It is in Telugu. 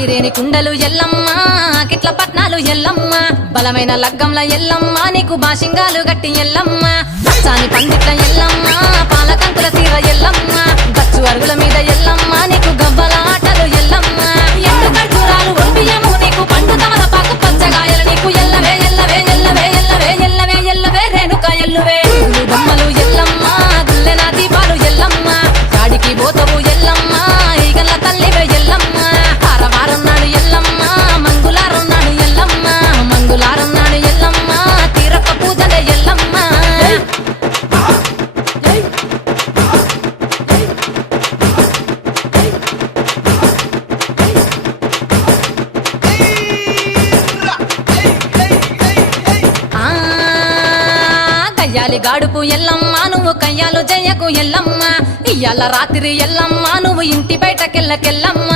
ఐరేని కుండలు ఎల్లమ్మ కిట్ల పట్నాలు ఎల్లమ్మ బలమైన లగ్గంల ఎల్లమ్మ నీకు బాషింగాలు గట్టి ఎల్లమ్మ పచ్చాని పందిట్ల ఎల్లమ్మ పాలకంకుల సీర ఎల్లమ్మ గచ్చు అరుగుల మీద ఎల్లమ్మ నీకు గవ్వల ఆటలు ఎల్లమ్మ ఎండు ఖర్జూరాలు ఒంటియము నీకు పండు తమలపాకు పచ్చగాయలు నీకు ఎల్లవే ఎల్లవే ఎల్లవే ఎల్లవే ఎల్లవే ఎల్లవే రేణుక ఎల్లువే బొమ్మలు ఎల్లమ్మ గుల్లెన దీపాలు ఎల్లమ్మ కాడికి పోతవు ఎల్లమ్మ ఈగల తల్లివే ఎల్లమ్మ వారం నాడు ఎల్లమ్మ మంగులారం నాడు ఎల్లమ్మ మంగులారం నాడు ఎల్లమ్మ తీరప్ప పూజలే ఎల్లమ్మ కయ్యాలి గాడుపు ఎల్లమ్మ నువ్వు కయ్యాలు జయ్యకు ఎల్లమ్మ ఇయ్యాల రాత్రి ఎల్లమ్మ నువ్వు ఇంటి బయటకెళ్ళకెళ్ళమ్మ